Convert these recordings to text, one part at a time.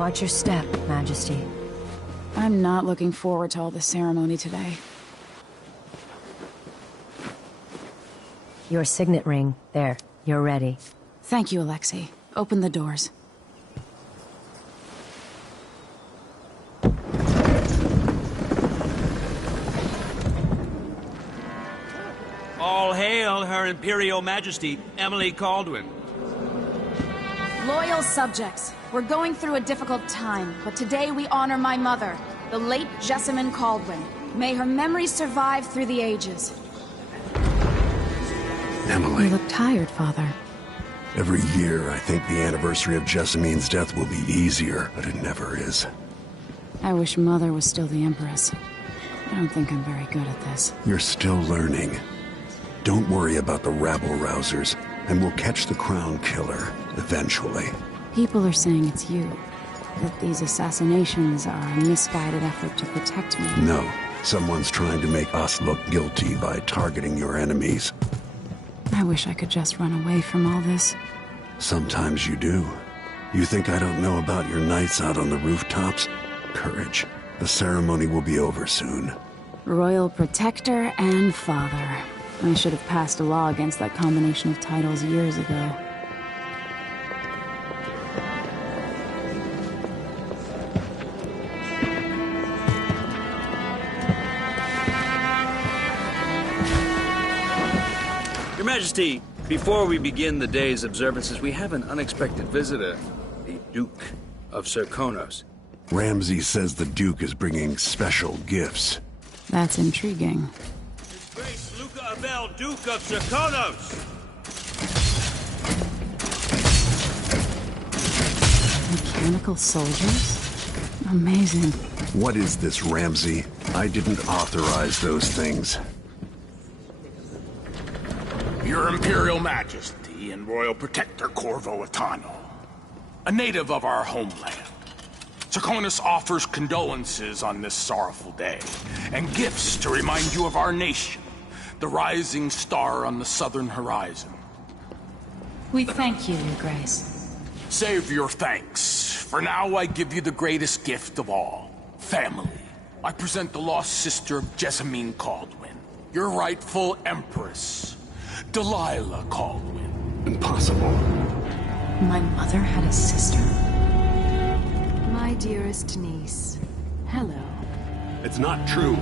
Watch your step, Majesty. I'm not looking forward to all the ceremony today. Your signet ring. There. You're ready. Thank you, Alexei. Open the doors. All hail Her Imperial Majesty, Emily Caldwin. Loyal subjects, we're going through a difficult time, but today we honor my mother, the late Jessamine Caldwin. May her memory survive through the ages. Emily. You look tired, Father. Every year, I think the anniversary of Jessamine's death will be easier, but it never is. I wish Mother was still the Empress. I don't think I'm very good at this. You're still learning. Don't worry about the rabble-rousers, and we'll catch the Crown Killer, eventually. People are saying it's you. That these assassinations are a misguided effort to protect me. No. Someone's trying to make us look guilty by targeting your enemies. I wish I could just run away from all this. Sometimes you do. You think I don't know about your nights out on the rooftops? Courage. The ceremony will be over soon. Royal Protector and Father. I should have passed a law against that combination of titles years ago. Your Majesty, before we begin the day's observances, we have an unexpected visitor, the Duke of Serkonos. Ramsay says the Duke is bringing special gifts. That's intriguing. His Grace Luca Abel, Duke of Serkonos! Mechanical soldiers? Amazing. What is this, Ramsay? I didn't authorize those things. Your Imperial Majesty and Royal Protector Corvo Attano, a native of our homeland. Serkonos offers condolences on this sorrowful day, and gifts to remind you of our nation, the rising star on the southern horizon. We thank you, Your Grace. Save your thanks. For now, I give you the greatest gift of all, family. I present the lost sister of Jessamine Caldwin, your rightful Empress, Delilah Caldwin. Impossible. My mother had a sister? My dearest niece, hello. It's not true.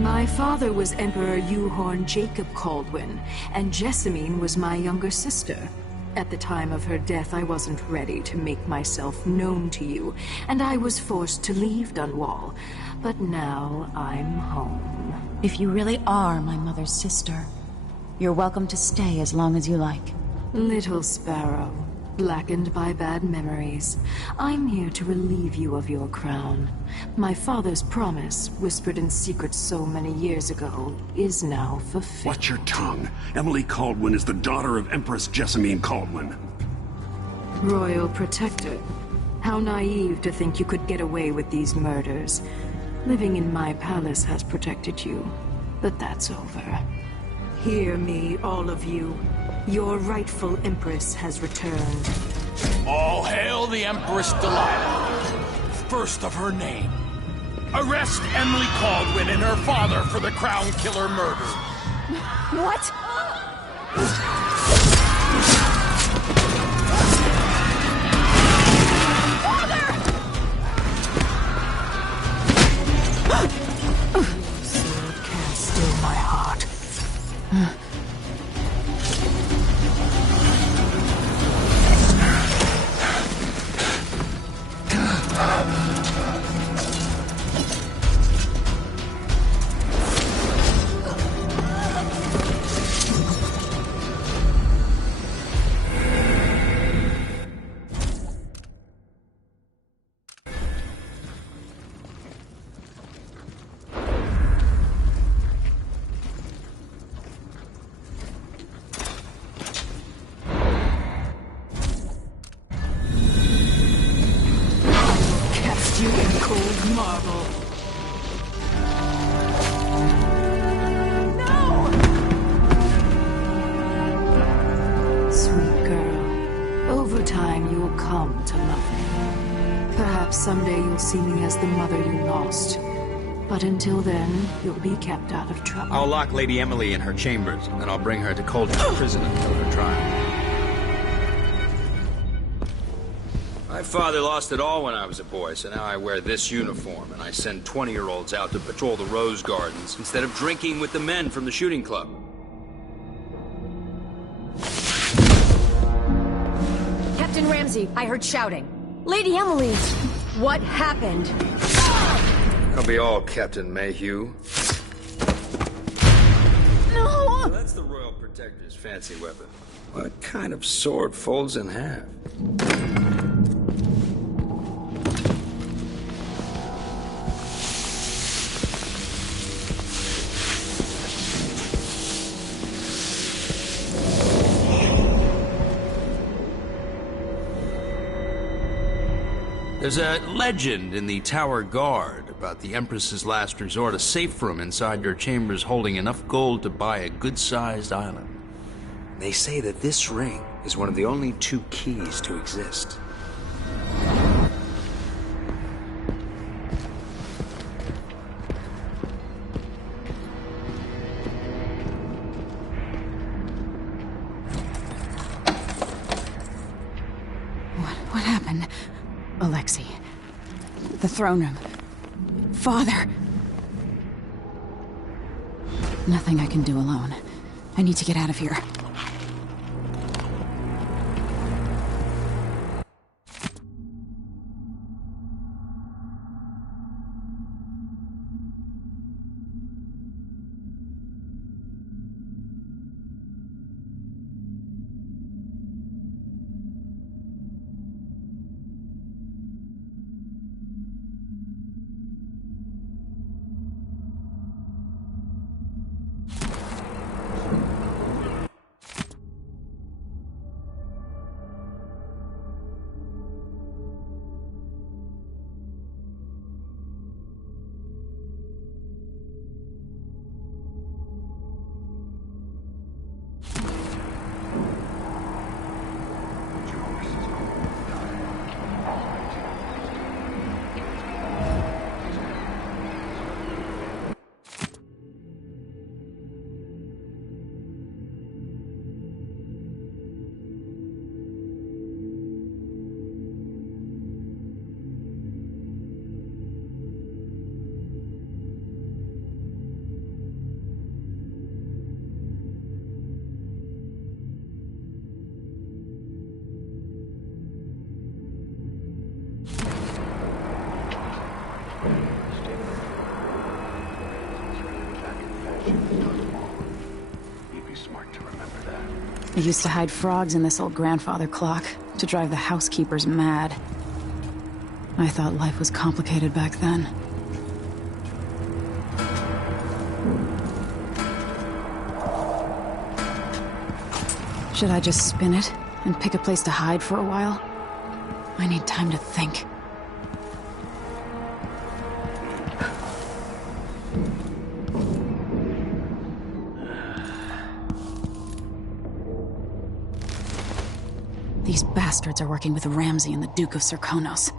My father was Emperor Yuhorn Jacob Caldwin, and Jessamine was my younger sister. At the time of her death, I wasn't ready to make myself known to you, and I was forced to leave Dunwall. But now I'm home. If you really are my mother's sister, you're welcome to stay as long as you like. Little sparrow, blackened by bad memories, I'm here to relieve you of your crown. My father's promise, whispered in secret so many years ago, is now fulfilled. Watch your tongue. Emily Caldwin is the daughter of Empress Jessamine Caldwin. Royal Protector, how naive to think you could get away with these murders. Living in my palace has protected you, but that's over. Hear me, all of you. Your rightful Empress has returned. All hail the Empress Delilah, first of her name. Arrest Emily Caldwin and her father for the Crown Killer murder. What? Sword can't still my heart. You in cold marble. No! Sweet girl, over time you will come to love me. Perhaps someday you'll see me as the mother you lost. But until then, you'll be kept out of trouble. I'll lock Lady Emily in her chambers, and then I'll bring her to Cauldron Prison until her trial. My father lost it all when I was a boy, so now I wear this uniform, and I send 20-year-olds out to patrol the rose gardens instead of drinking with the men from the shooting club. Captain Ramsey, I heard shouting. Lady Emily, what happened? I'll be all Captain Mayhew. No! So that's the Royal Protector's fancy weapon. What kind of sword folds in half? There's a legend in the Tower Guard about the Empress's last resort, a safe room inside your chambers holding enough gold to buy a good-sized island. They say that this ring is one of the only 2 keys to exist. What happened? Alexei. The throne room. Father! Nothing I can do alone. I need to get out of here. I used to hide frogs in this old grandfather clock to drive the housekeepers mad. I thought life was complicated back then. Should I just spin it and pick a place to hide for a while? I need time to think. These bastards are working with Ramsey and the Duke of Serkonos.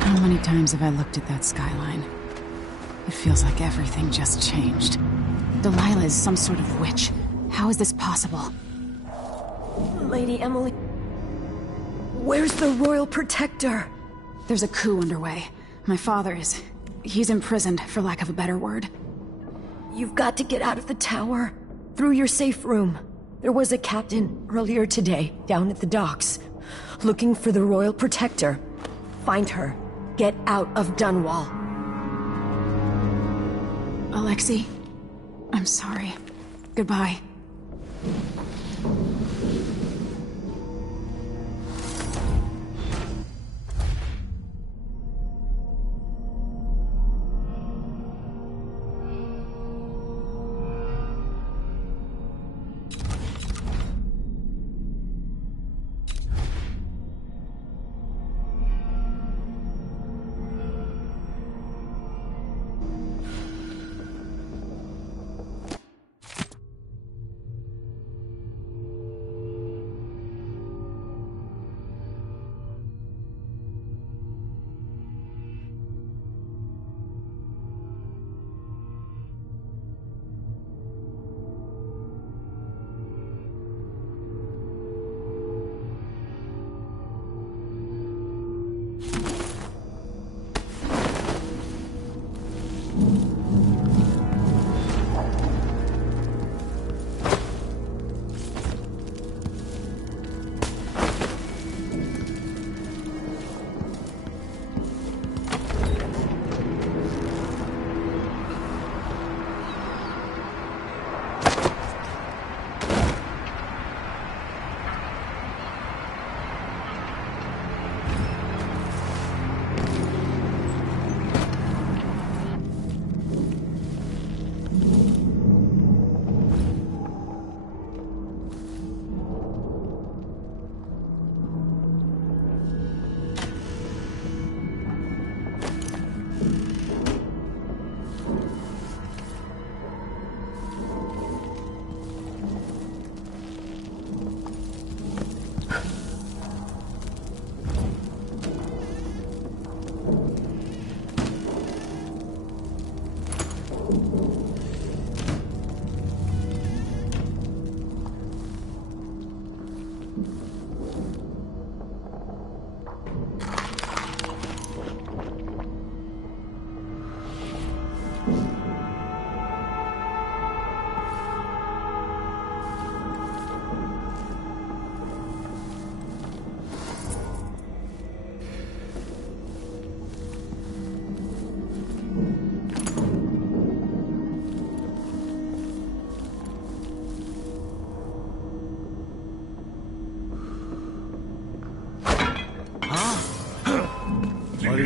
How many times have I looked at that skyline? It feels like everything just changed. Delilah is some sort of witch. How is this possible? Lady Emily... Where's the Royal Protector? There's a coup underway. My father is... he's imprisoned, for lack of a better word. You've got to get out of the tower. Through your safe room. There was a captain earlier today, down at the docks. Looking for the Royal Protector. Find her. Get out of Dunwall. Alexei, I'm sorry. Goodbye.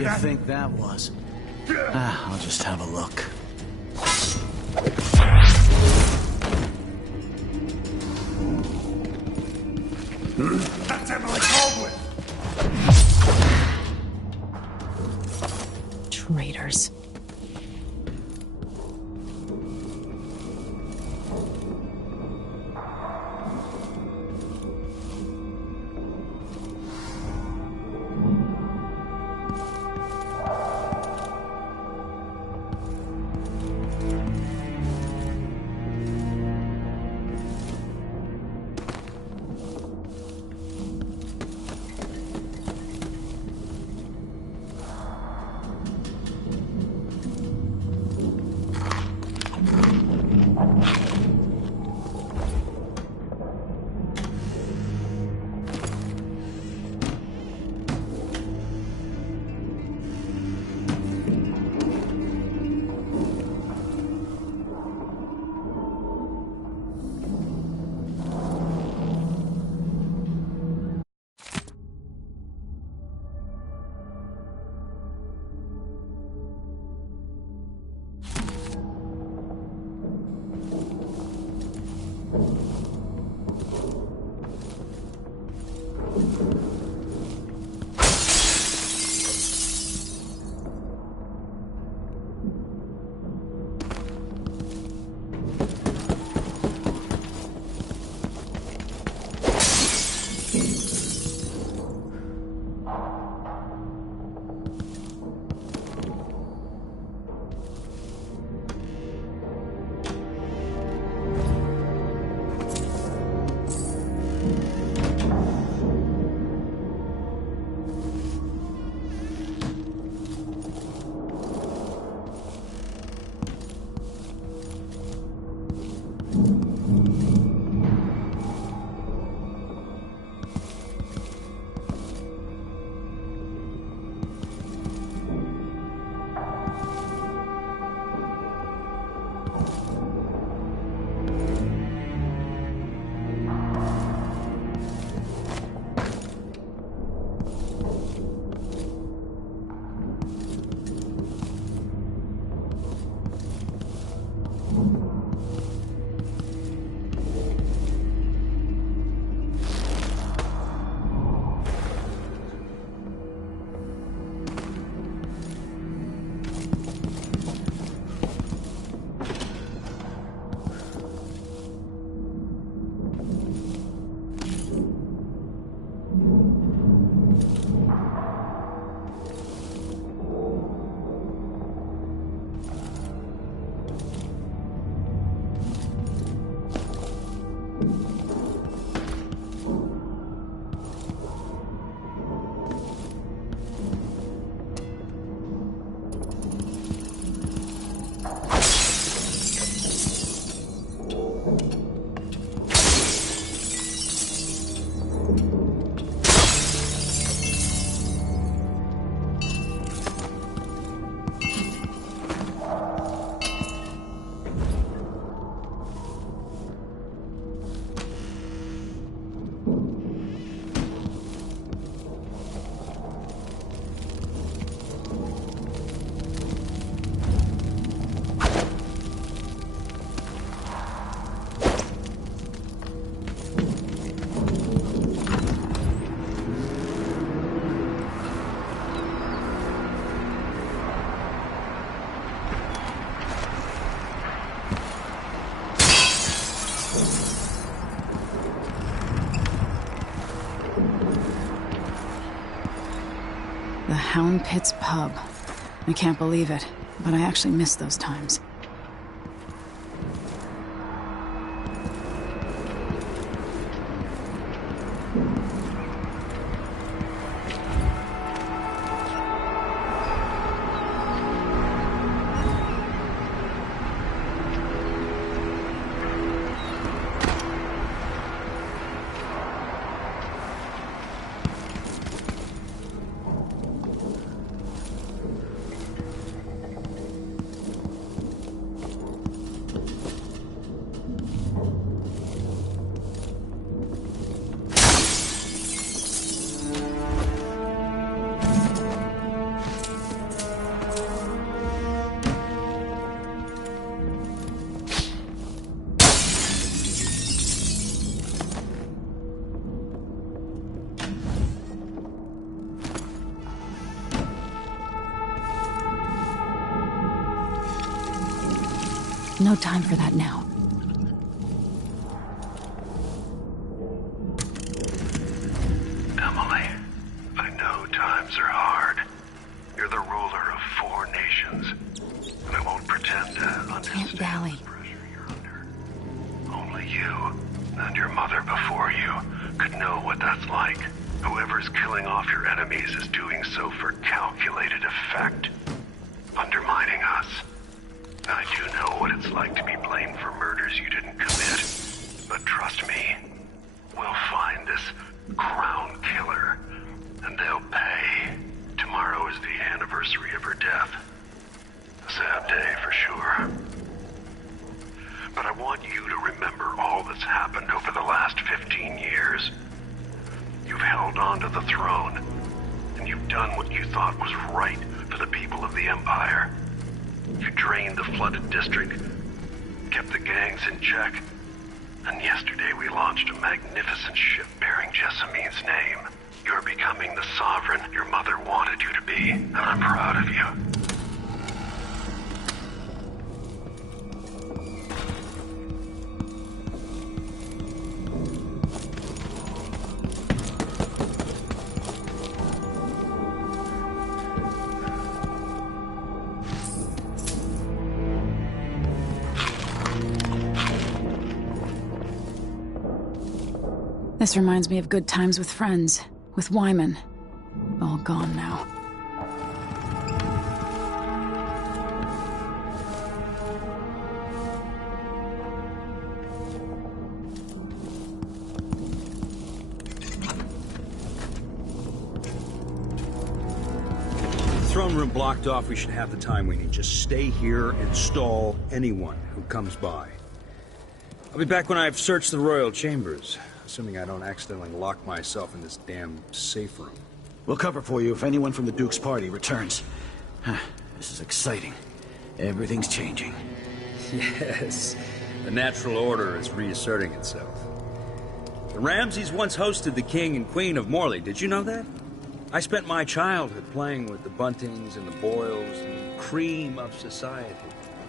you think that was? I'll just have a look. That's Emily Caldwell! Traitors. The Hound Pit's pub. I can't believe it, but I actually miss those times. No time for that now. Emily, I know times are hard. You're the ruler of 4 nations. And I won't pretend to understand the dally. pressure you're under. Only you, and your mother before you, could know what that's like. Whoever's killing off your enemies is doing so for calculated effect. Undermining us. I do know what it's like to be blamed for murders you didn't commit. But trust me, we'll find this crown killer, and they'll pay. Tomorrow is the anniversary of her death. A sad day for sure. But I want you to remember all that's happened over the last 15 years. You've held on to the throne, and you've done what you thought was right for the people of the Empire. You drained the flooded district, kept the gangs in check, and yesterday we launched a magnificent ship bearing Jessamine's name. You're becoming the sovereign your mother wanted you to be, and I'm proud of you. This reminds me of good times with friends, with Wyman. All gone now. Throne room blocked off. We should have the time we need. Just stay here and stall anyone who comes by. I'll be back when I've searched the royal chambers. Assuming I don't accidentally lock myself in this damn safe room. We'll cover for you if anyone from the Duke's party returns. This is exciting. Everything's changing. Yes, the natural order is reasserting itself. The Ramseys once hosted the king and queen of Morley. Did you know that? I spent my childhood playing with the Buntings and the Boyles, the cream of society.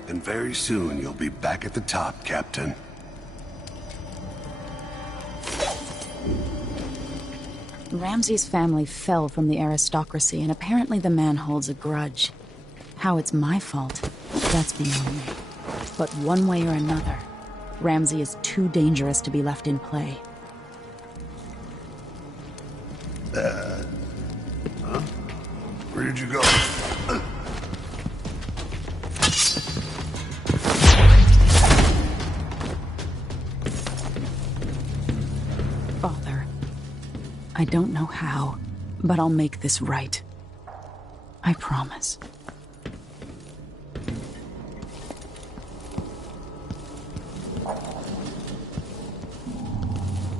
And very soon you'll be back at the top, Captain. Ramsey's family fell from the aristocracy, and apparently the man holds a grudge. How it's my fault, that's beyond me. But one way or another, Ramsey is too dangerous to be left in play. Huh? Where did you go? Father, I don't know how, but I'll make this right. I promise.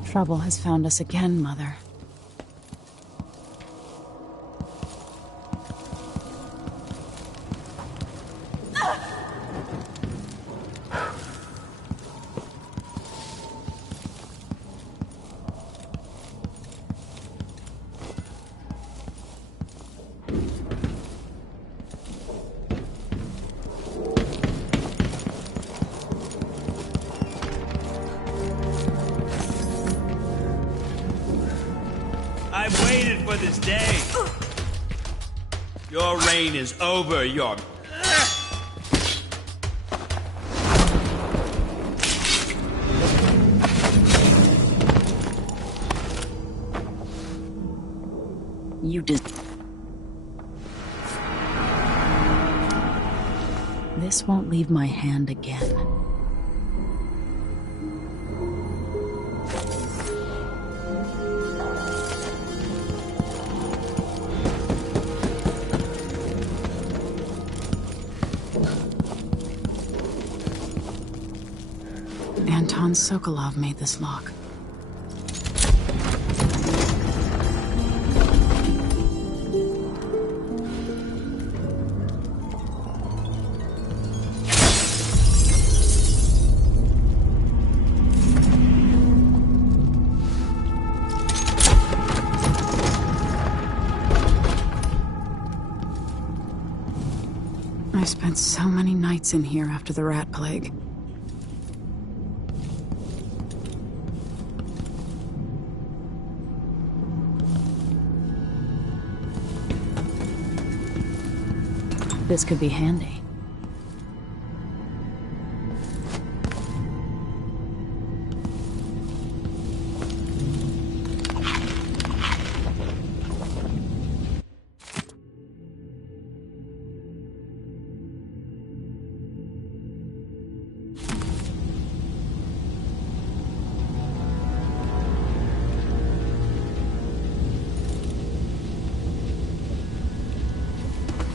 Trouble has found us again, Mother. I've waited for this day. Your reign is over, your... You did. This won't leave my hand again. Anton Sokolov made this lock. I spent so many nights in here after the rat plague. This could be handy.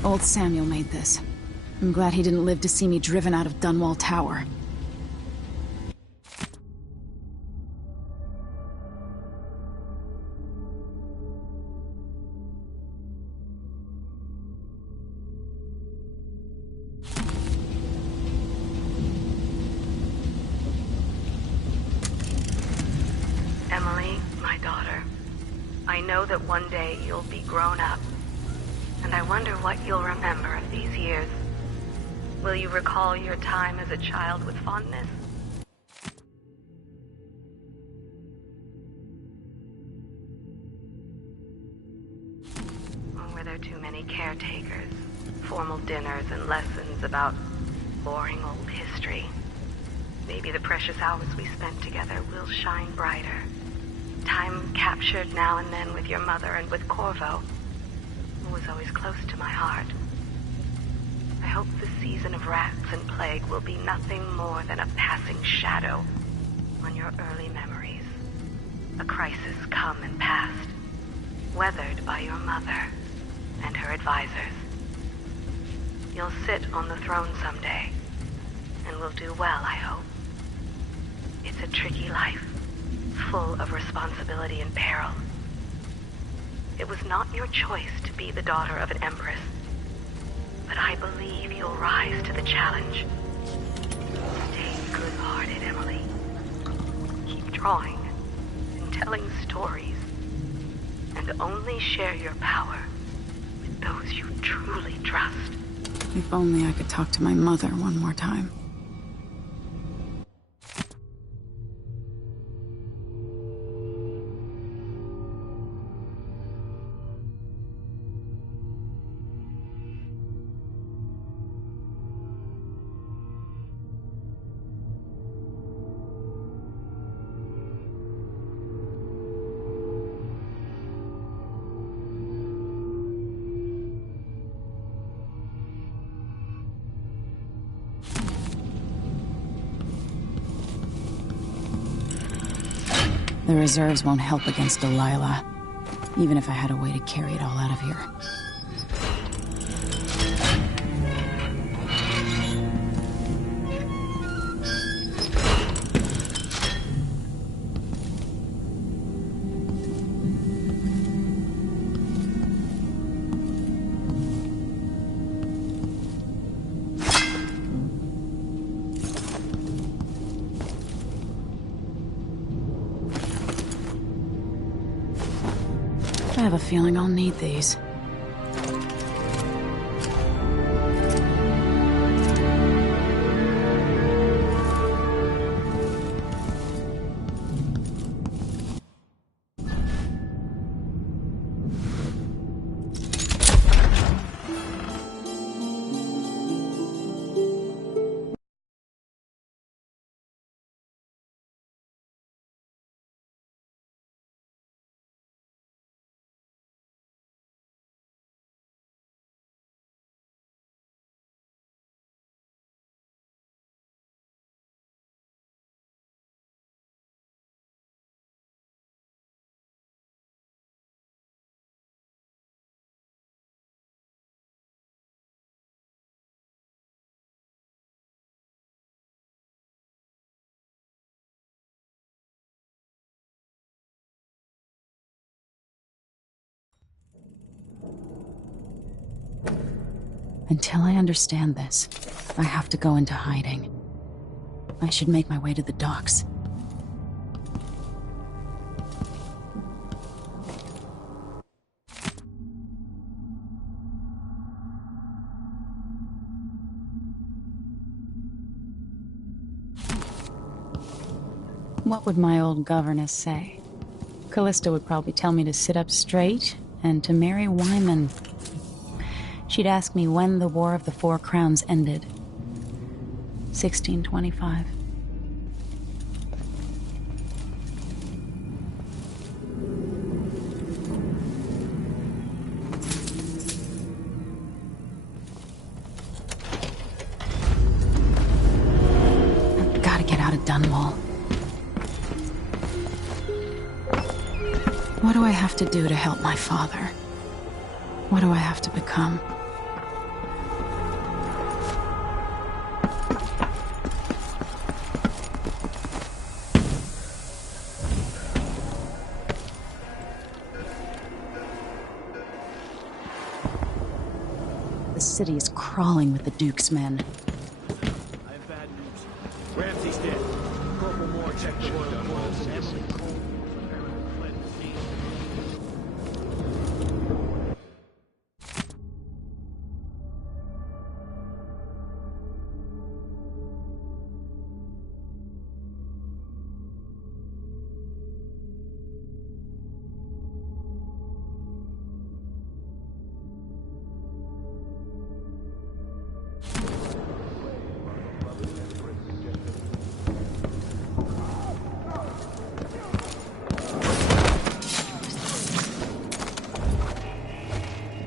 Old Samuel made this. I'm glad he didn't live to see me driven out of Dunwall Tower. Emily, my daughter, I know that one day you'll be grown up. And I wonder what you'll remember of these years. Will you recall your time as a child with fondness? Or were there too many caretakers, formal dinners and lessons about boring old history? Maybe the precious hours we spent together will shine brighter. Time captured now and then with your mother and with Corvo, who was always close to my heart. I hope the season of rats and plague will be nothing more than a passing shadow on your early memories. A crisis come and passed, weathered by your mother and her advisors. You'll sit on the throne someday, and will do well, I hope. It's a tricky life, full of responsibility and peril. It was not your choice to be the daughter of an empress, but I believe you'll rise to the challenge. Stay good-hearted, Emily. Keep drawing and telling stories, and only share your power with those you truly trust. If only I could talk to my mother one more time. The reserves won't help against Delilah, even if I had a way to carry it all out of here. I have a feeling I'll need these. Until I understand this, I have to go into hiding. I should make my way to the docks. What would my old governess say? Callista would probably tell me to sit up straight and to marry Wyman. She'd ask me when the War of the Four Crowns ended. 1625. I've got to get out of Dunwall. What do I have to do to help my father? What do I have to become? The city is crawling with the Duke's men. I have bad news. Ramsey's dead. Corporal Moore checked the royal quarters and Emily Cole apparently fled the scene.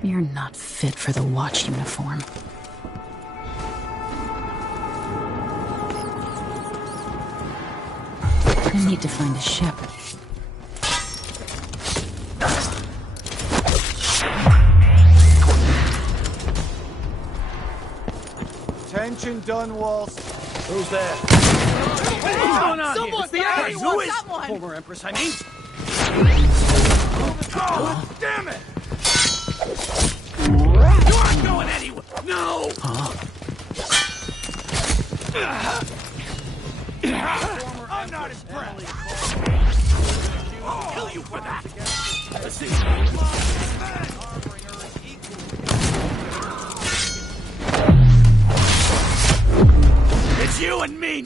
You're not fit for the watch uniform. I need to find a ship. Attention, Dunwall. Who's there? What's going on here? It's the Empress. Who is? Former Empress, I mean. Oh, damn it! You aren't going anywhere! No! I'm not impressed! I'll kill you for that! Let's see. It's you and me!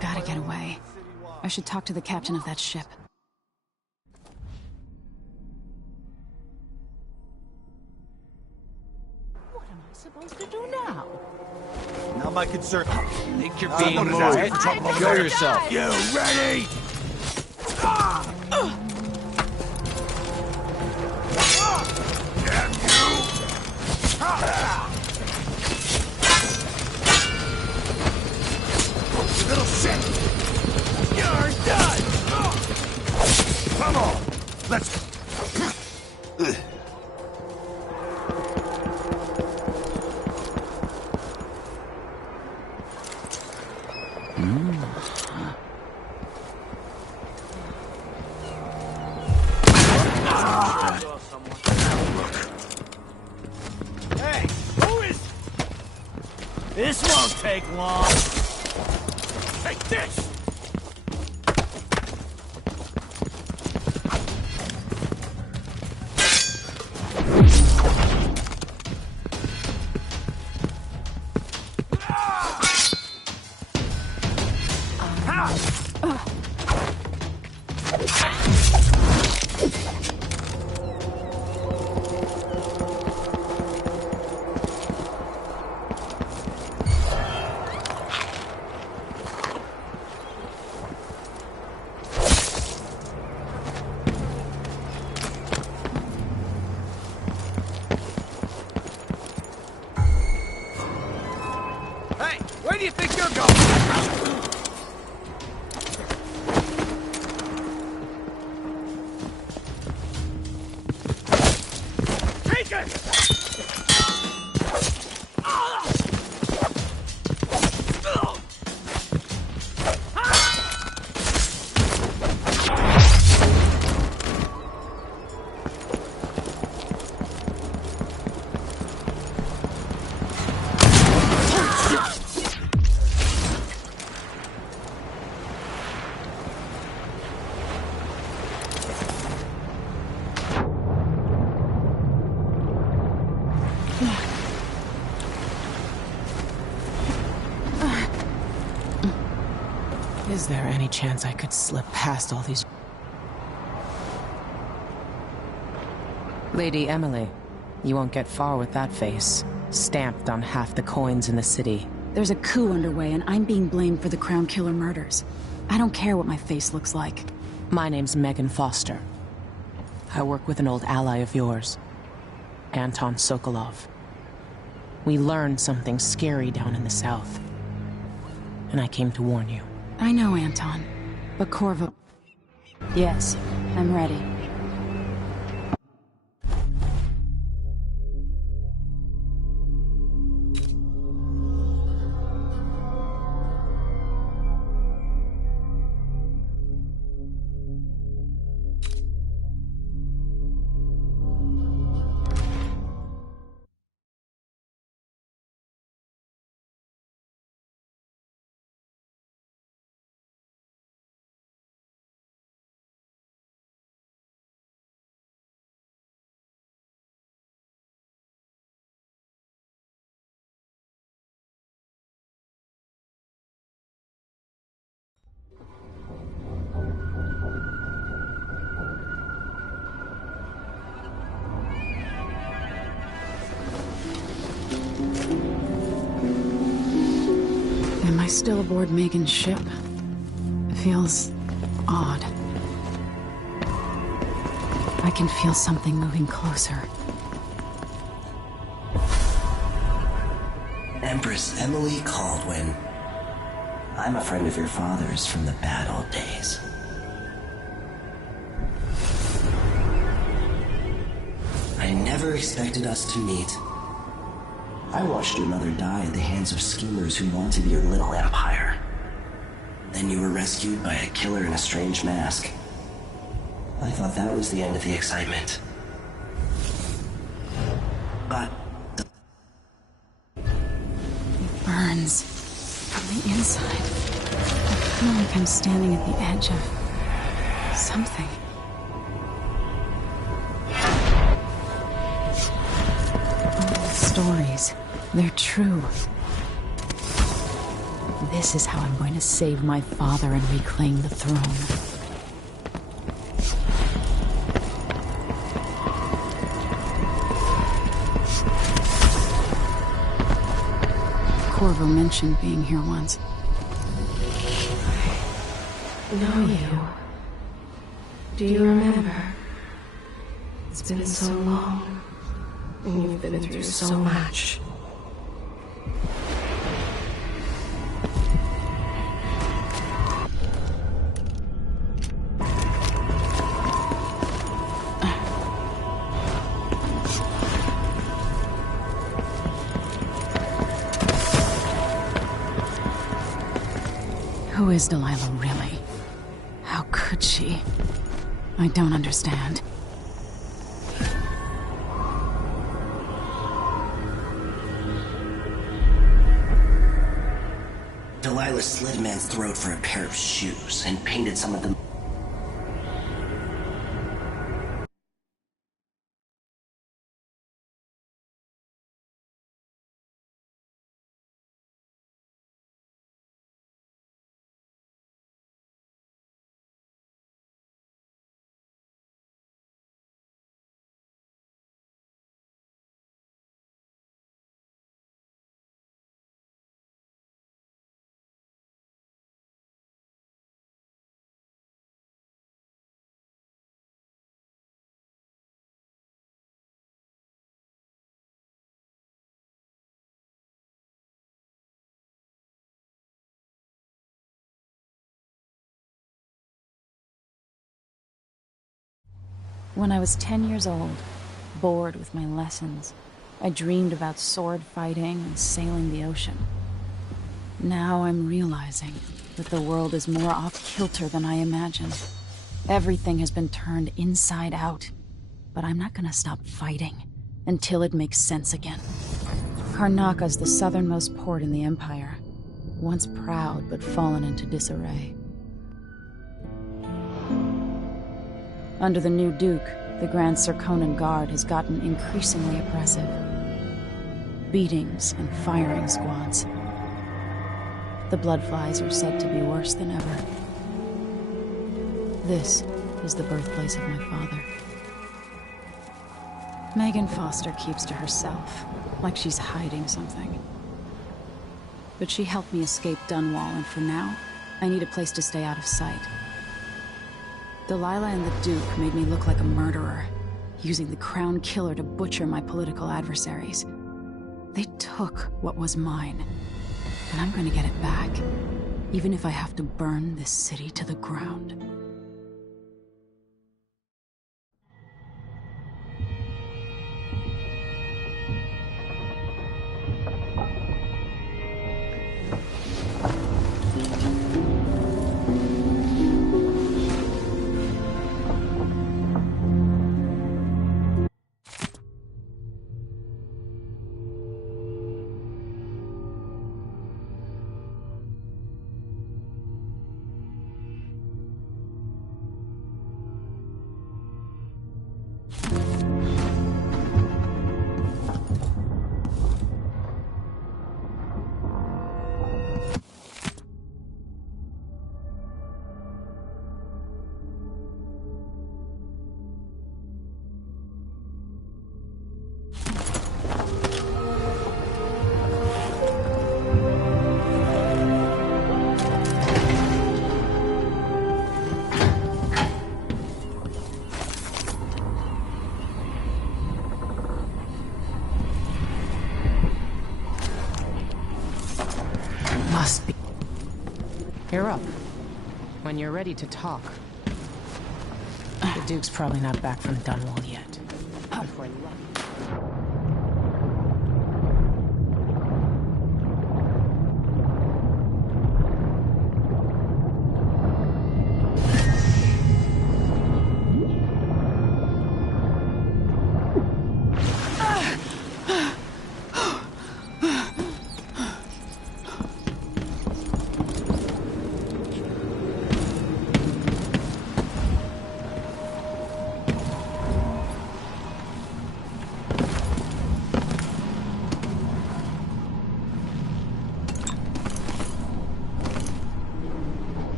Gotta get away. I should talk to the captain of that ship. What am I supposed to do now? Not my concern. Think you're being being moved. Show yourself. You ready? Damn you! You little shit! You're done! Come on! Let's... Hey, who is... This won't take long. Take this! Is there any chance I could slip past all these... Lady Emily, you won't get far with that face. Stamped on half the coins in the city. There's a coup underway, and I'm being blamed for the Crown Killer murders. I don't care what my face looks like. My name's Megan Foster. I work with an old ally of yours, Anton Sokolov. We learned something scary down in the south, and I came to warn you. I know, Anton, but Corvo... Yes, I'm ready. Am I still aboard Megan's ship? It feels odd. I can feel something moving closer. Empress Emily Caldwin. I'm a friend of your father's from the bad old days. I never expected us to meet. I watched your mother die at the hands of schemers who wanted your little empire. Then you were rescued by a killer in a strange mask. I thought that was the end of the excitement. But... It burns from the inside. I feel like I'm standing at the edge of something. Stories. They're true. This is how I'm going to save my father and reclaim the throne. Corvo mentioned being here once. Know you. Do you remember? It's been so long. And you've been through so much. Who is Delilah really? How could she? I don't understand. Delilah slit a man's throat for a pair of shoes and painted some of them. When I was 10 years old, bored with my lessons, I dreamed about sword fighting and sailing the ocean. Now I'm realizing that the world is more off-kilter than I imagined. Everything has been turned inside out, but I'm not gonna stop fighting until it makes sense again. Karnaka's the southernmost port in the Empire, once proud but fallen into disarray. Under the new Duke, the Grand Serkonan Guard has gotten increasingly oppressive. Beatings and firing squads. The bloodflies are said to be worse than ever. This is the birthplace of my father. Megan Foster keeps to herself, like she's hiding something. But she helped me escape Dunwall, and for now, I need a place to stay out of sight. Delilah and the Duke made me look like a murderer, using the Crown Killer to butcher my political adversaries. They took what was mine, and I'm gonna get it back, even if I have to burn this city to the ground. Must be. You're up. When you're ready to talk. The Duke's probably not back from Dunwall yet. If we're lucky.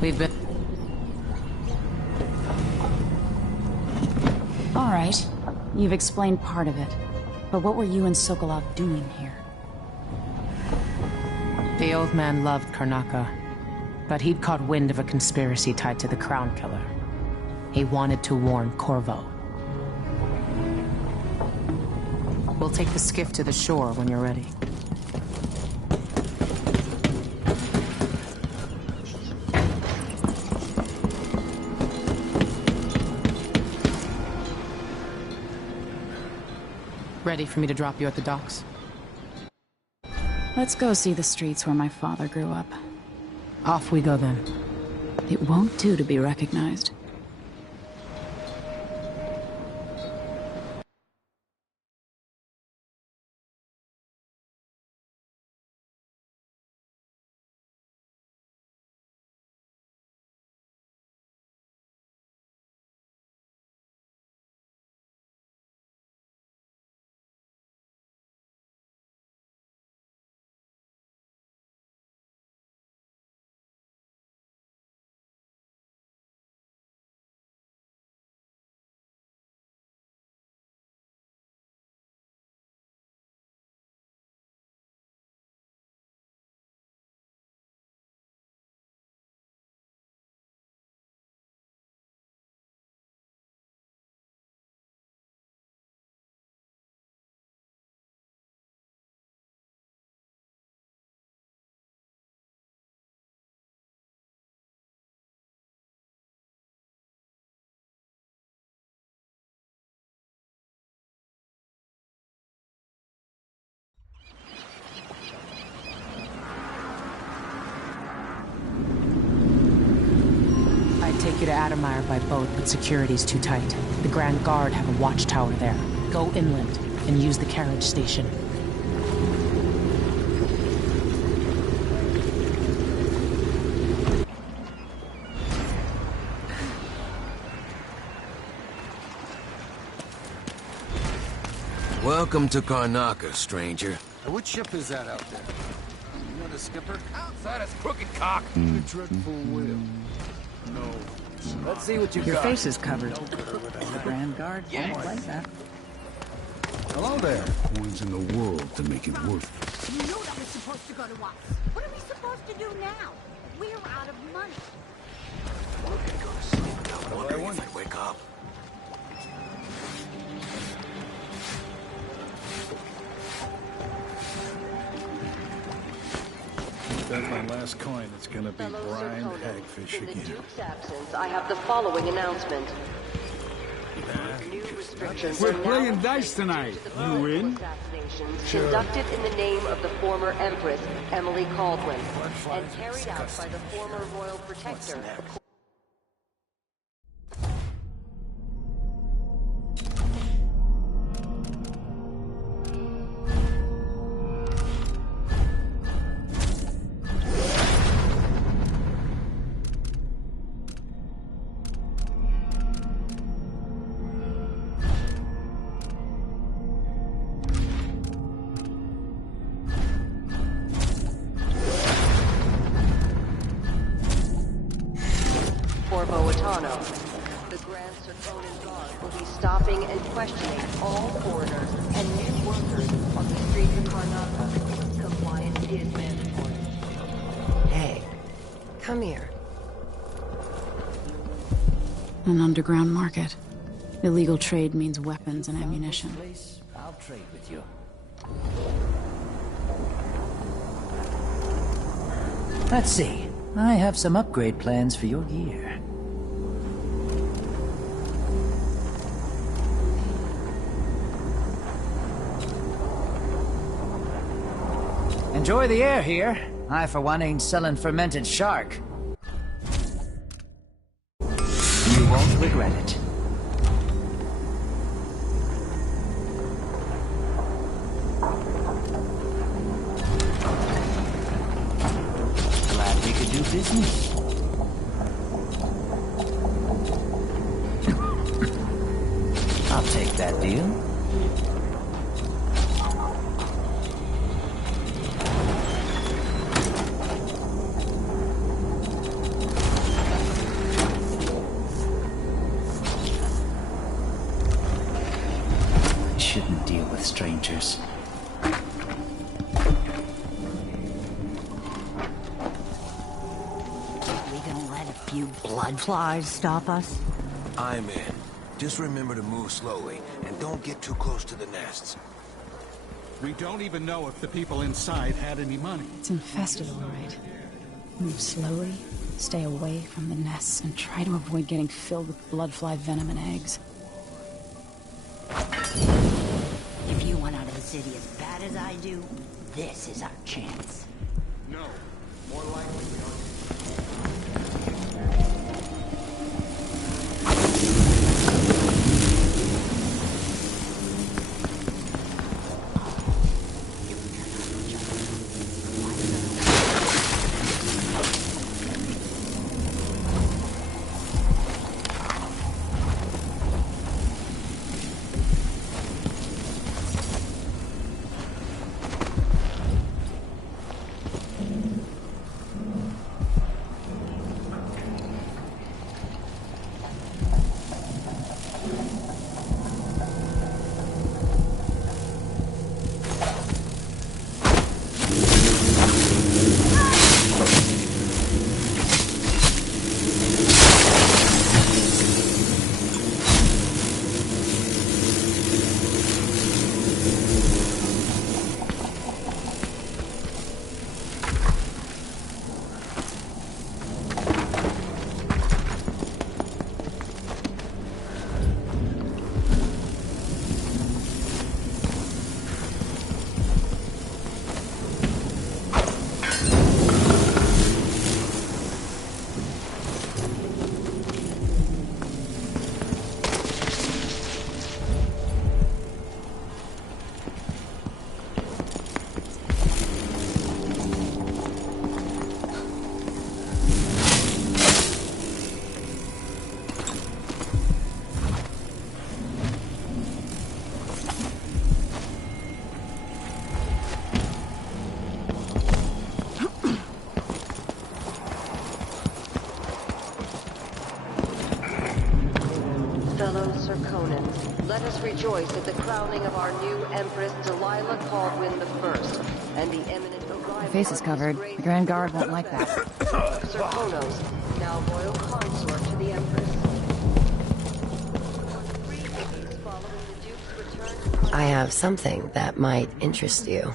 We've been... All right. You've explained part of it. But what were you and Sokolov doing here? The old man loved Karnaka, but he'd caught wind of a conspiracy tied to the Crown Killer. He wanted to warn Corvo. We'll take the skiff to the shore when you're ready. Ready for me to drop you at the docks? Let's go see the streets where my father grew up. Off we go then. It won't do to be recognized. Take you to Adamire by boat, but security's too tight. The Grand Guard have a watchtower there. Go inland and use the carriage station. Welcome to Karnaka, stranger. Which ship is that out there? You know the skipper? Outside is crooked cock. The dreadful will. No. Let's see what you Your got. face is covered. The Grand Guard won't like that. Hello there. Coins in the world to make it worth it. You know that was supposed to go to us. What are we supposed to do now? We're out of money. I'm wondering if I'd wake up. That's my last coin. It's gonna be brine hagfish In the again. Duke's absence, I have the following announcement. New restrictions We're are now playing in dice place due tonight. to the You multiple in? assassinations Sure. conducted in the name of the former Empress, Emily Caldwin, and carried out by the former Royal Protector. The Grand Circonan Guard will be stopping and questioning all foreigners and new workers on the streets of Karnaka. Compliance is mandatory. Hey, come here. An underground market. Illegal trade means weapons and ammunition. I'll trade with you. Let's see. I have some upgrade plans for your gear. Enjoy the air here. I, for one, ain't selling fermented shark. You won't regret it. Glad we could do business. I'll take that deal. Shouldn't deal with strangers. We gonna let a few blood flies stop us? I'm in. Just remember to move slowly, and don't get too close to the nests. We don't even know if the people inside had any money. It's infested, all right. Move slowly, stay away from the nests, and try to avoid getting filled with bloodfly venom and eggs. If you want out of the city as bad as I do, this is our chance. No. More likely we are. Fellow Sir Conan, let us rejoice at the crowning of our new Empress Delilah Caldwin I and the eminent arrival. Her face is covered. The Grand Guard won't like that. Sir Konos, now royal consort to the Empress. I have something that might interest you.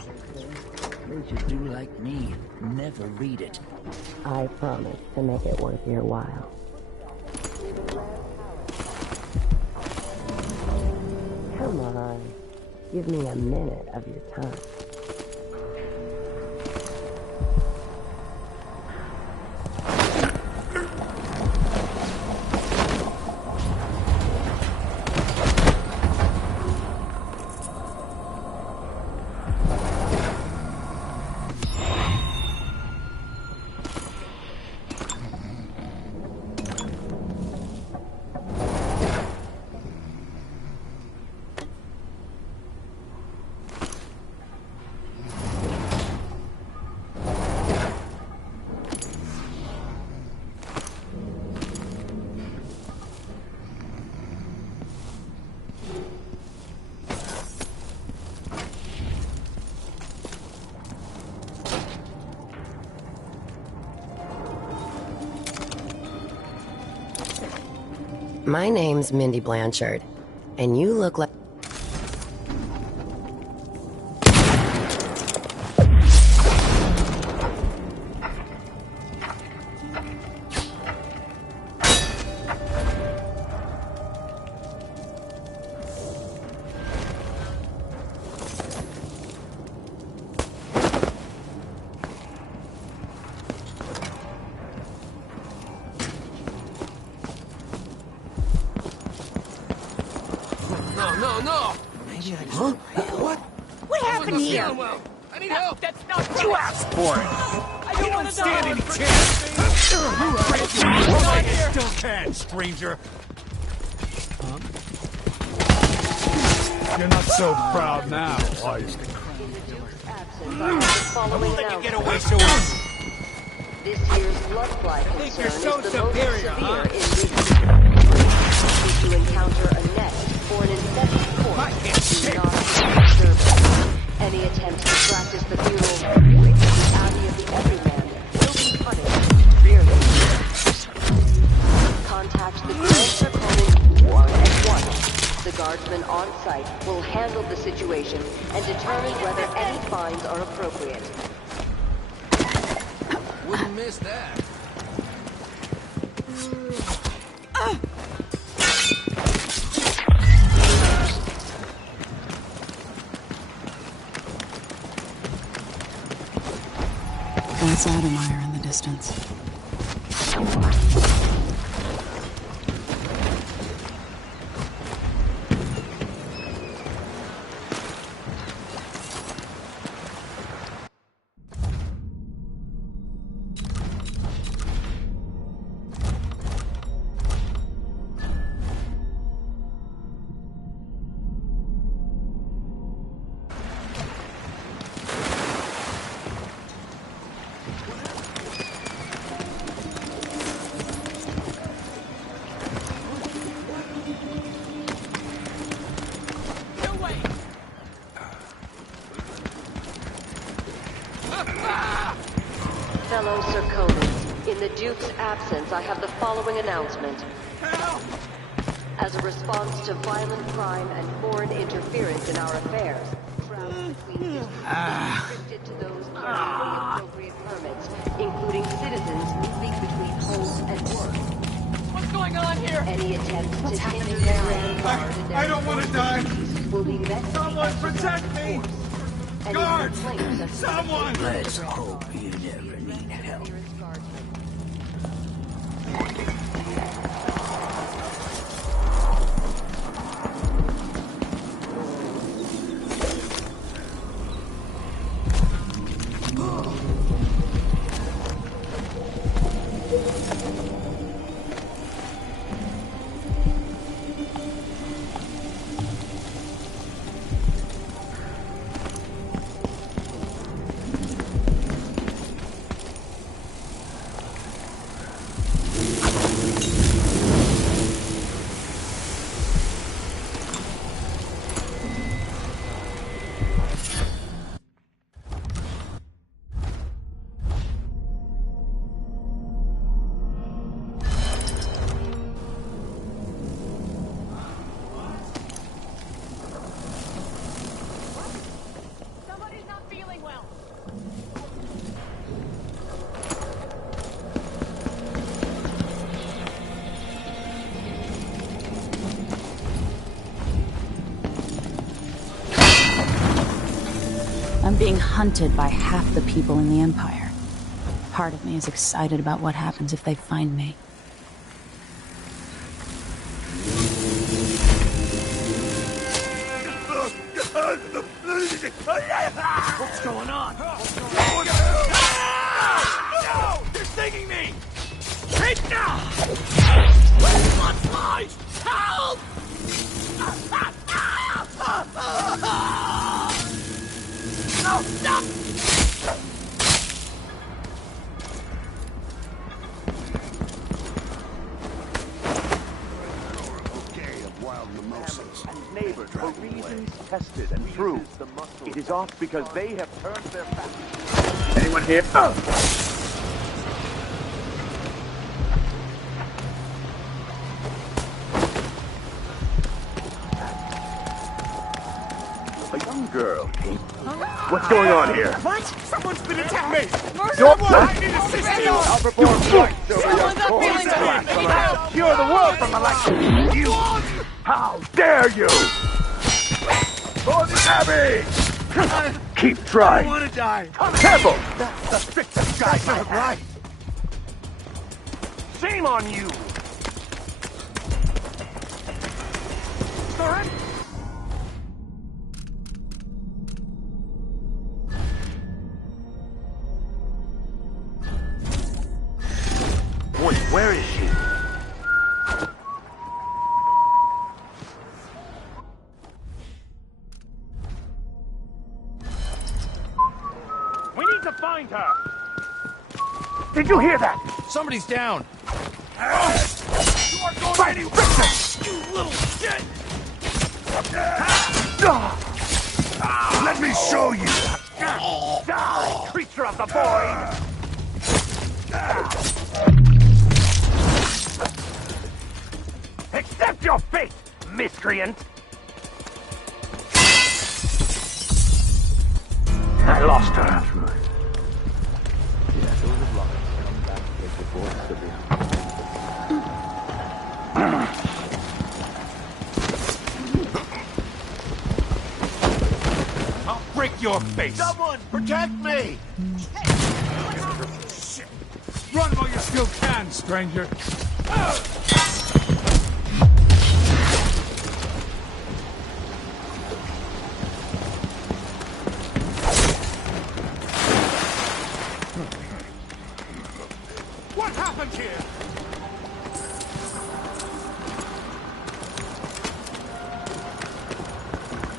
They should do like me. Never read it. I promise to make it worth your while. Come on. Give me a minute of your time. My name's Mindy Blanchard, and you look like... Huh? What? What happened here? Well, I need help. That's not right. You asked for it. I don't want to Stand any die. chance. You still can, stranger. You're not so proud now, are you? Following Let now. you get away so easy. This year's bloodfly concern Think you're so is the most superior, severe huh? If you encounter a net or an infested corpse, do not disturb it. Any attempts to practice the funeral the Abbey of the Everyman will be punished severely. Contact the Grand Sir Conan Ward at once. The guardsmen on site will handle the situation and determine whether any fines are appropriate. Wouldn't miss that. That's Ademeyer in the distance. Fellow Sir Conan, in the Duke's absence, I have the following announcement. As a response to violent crime and foreign interference in our affairs, travel between districts is restricted to those carrying appropriate permits, including citizens moving between home and work. What's going on here? Any attempts to hinder the Grand Guard in their I don't want to die. will be met with Someone the protect me! Any Guards! complaints of Someone! Let's hope you never need help. being hunted by half the people in the Empire. Part of me is excited about what happens if they find me. What's going on? No! They're stinging me! Hey, no! Where's my flies? Help! No, stop! Neighbors, for reasons tested and proved, it is off because they have turned their back. Anyone here? A young girl came. What's going on here? What? Someone's been attacking me! I need assistance! I'll perform flights over your corpse. I'll cure the world from election. You! How dare you! For the Abbey! Keep trying. I want to die. Careful! That's the strictest guy I have. Right. Shame on you! Surrender! Wait, where is she? We need to find her! Did you hear that? Somebody's down. You are going anywhere! You little shit! Let me show you! Die, creature of the void! Accept your fate, miscreant! I lost her. I'll break your face! Someone protect me! Shit. Run while you still can, stranger! What happened here?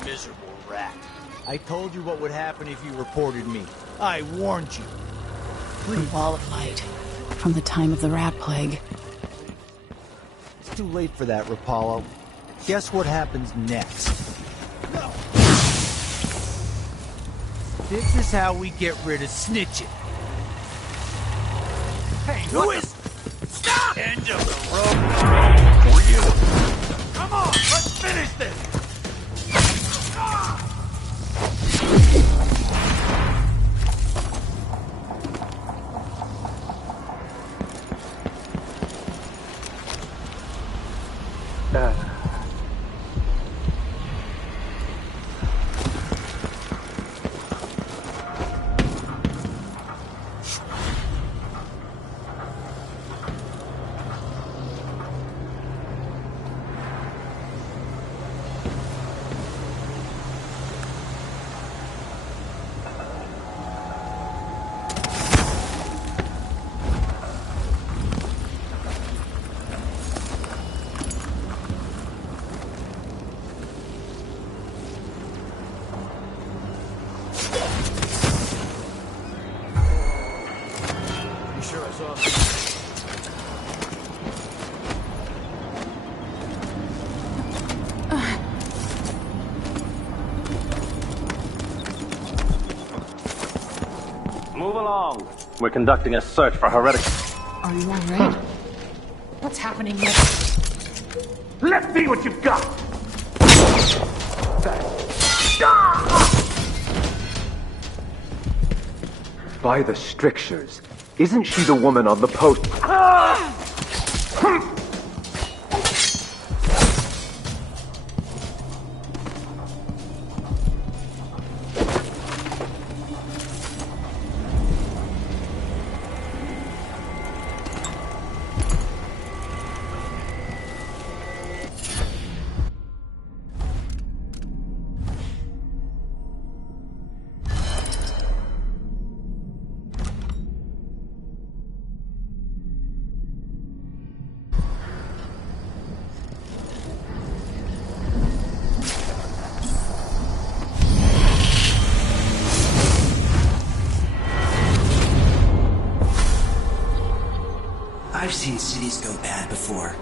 Miserable rat. I told you what would happen if you reported me. I warned you. The Wall of Light. From the time of the rat plague. It's too late for that, Rapallo. Guess what happens next? No! This is how we get rid of snitching. Hey, who is... Stop! End of the road for you. Come on, let's finish this! Move along. We're conducting a search for heretics. Are you alright? What's happening here? Let's see what you've got! By the strictures, isn't she the woman on the post? I've seen cities go bad before.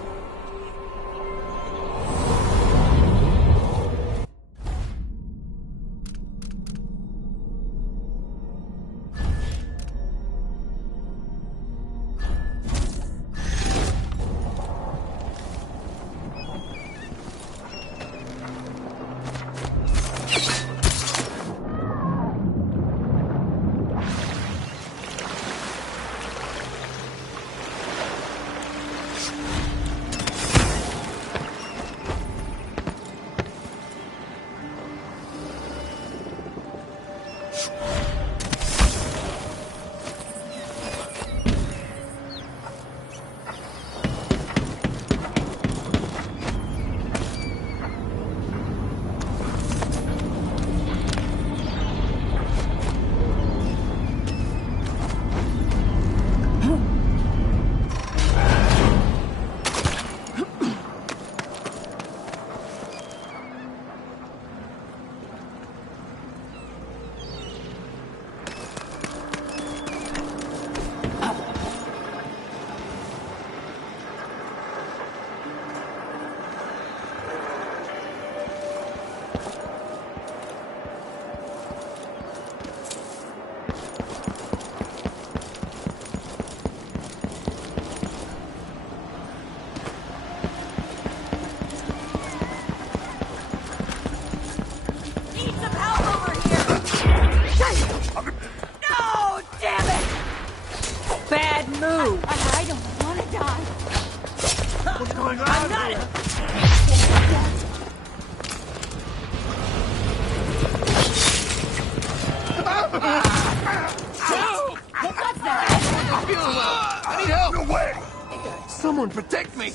Someone protect me!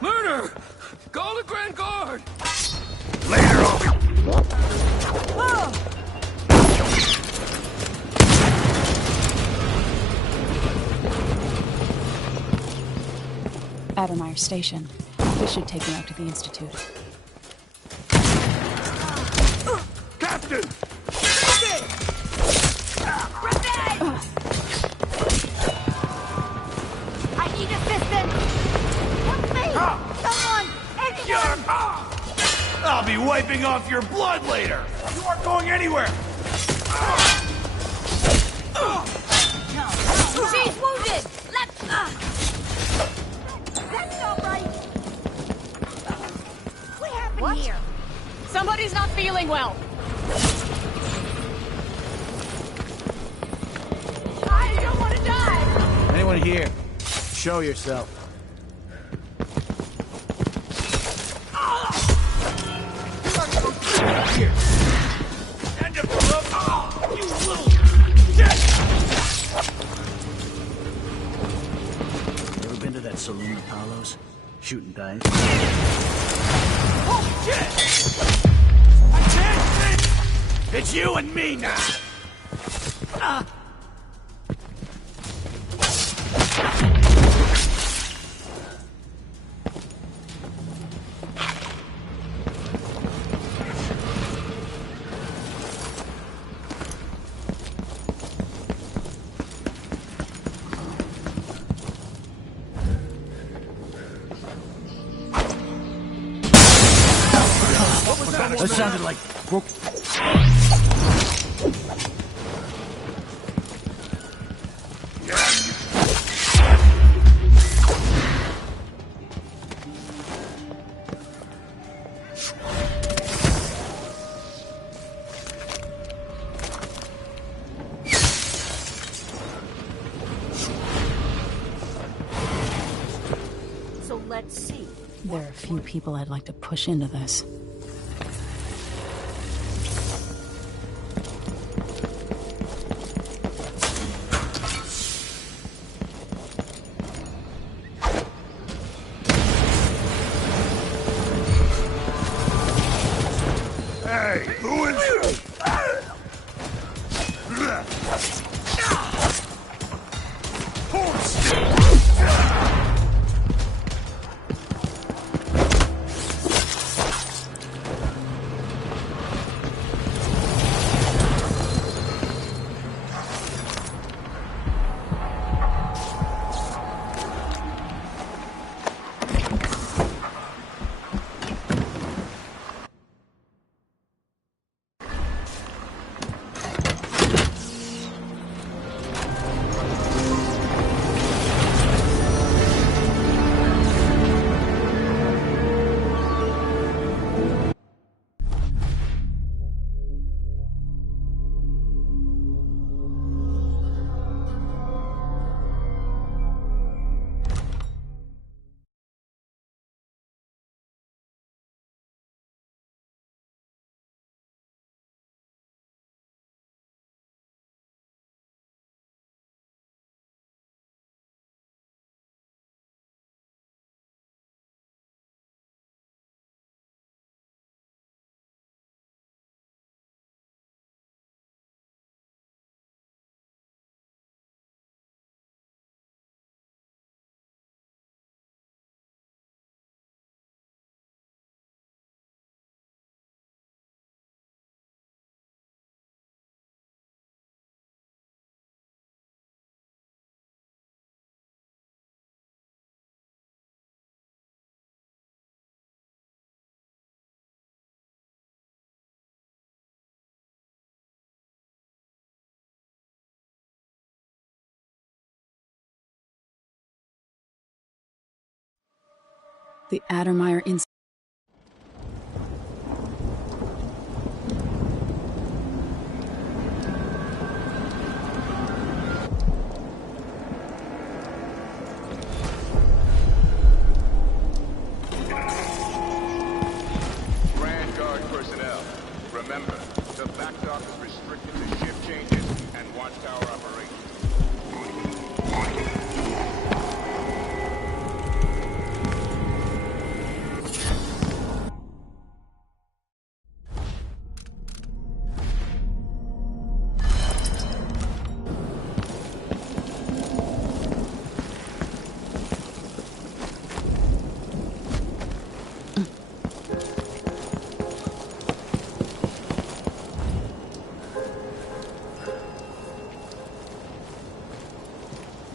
Murder! Call the Grand Guard! Later, I'll be... Addermeyer Station. This should take me out to the Institute. Captain! I need assistance! Help me! Someone! Anyone! I'll be wiping off your blood later! You aren't going anywhere! She's wounded! Let's... That's not right! What happened here? Somebody's not feeling well. I don't want to die! Anyone here? Show yourself. Here! Stand up, you little shit! Ever been to that saloon at Carlos? Shooting dice? Holy shit! I can't think! It's you and me now! That sounded like... So let's see. There are a few people I'd like to push into this. Hey, who is you? The Addermeyer Institute. Grand Guard personnel, remember, the back dock is restricted to shift changes and watchtower operations.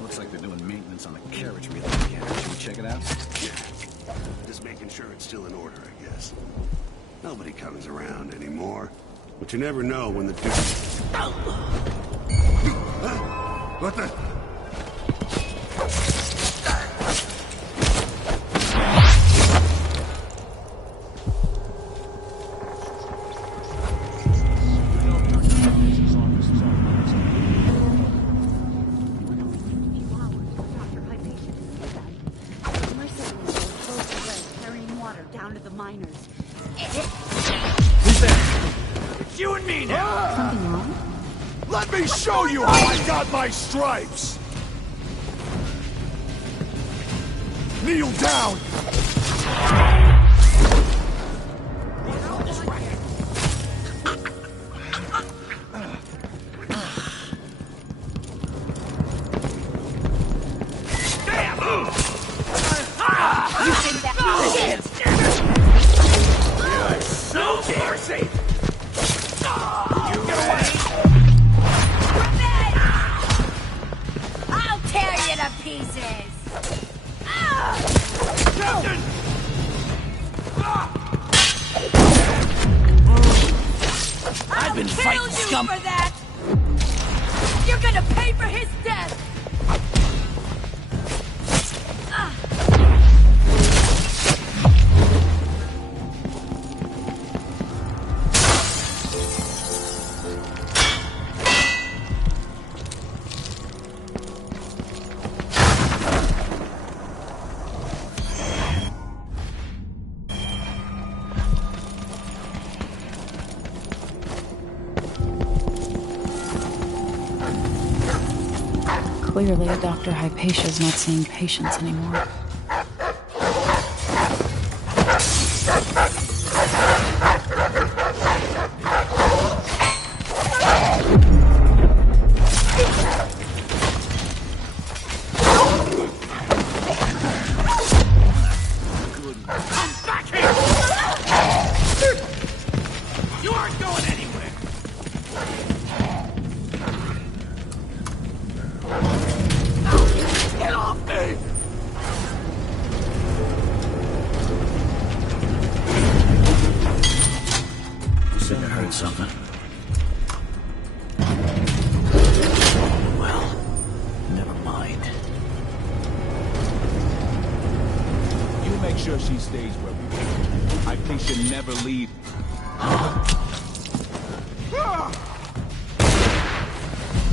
Looks like they're doing maintenance on the carriage wheel again. Should we check it out? Yeah. Just making sure it's still in order, I guess. Nobody comes around anymore. But you never know when the dude... Huh? What the... Carrying water down to the miners. Who's that? It's you and me now! Something wrong? Let me show you how I got my stripes! Kneel down! So dare safe! I'll tear you to pieces! Captain! I've been fighting scum- for that! You're gonna pay for his death! Clearly, Dr. Hypatia's not seeing patients anymore. Come back here! You aren't going anywhere! Get off me! You said you heard something. Well, never mind. You make sure she stays where we are. I think she'll never leave.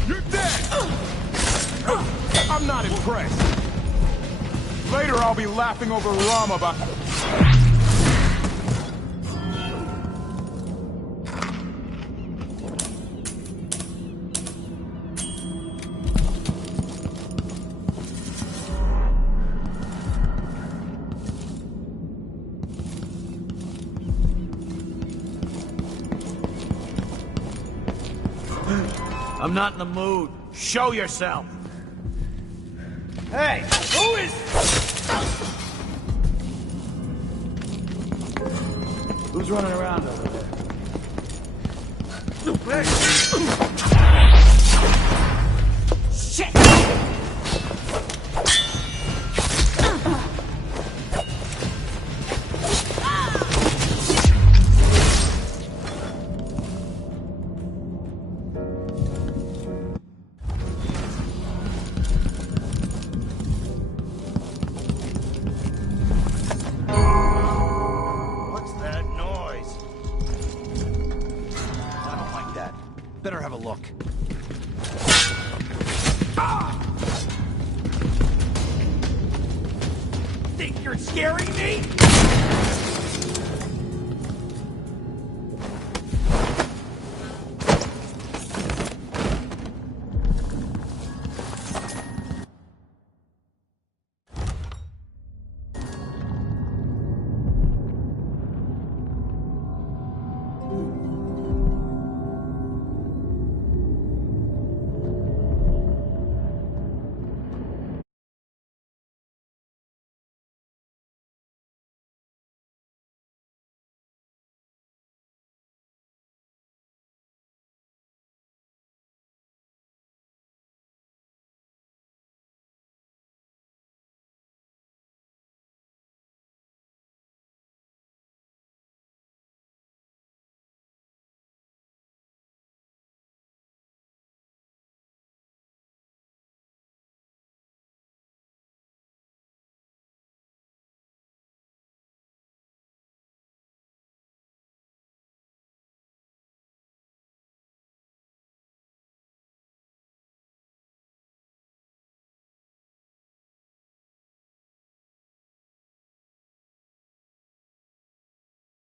You're dead! I'm not impressed. Later I'll be laughing over rum about... I'm not in the mood. Show yourself. Hey, who is... Who's running around over there? Shit! better have a look. Think you're scaring me?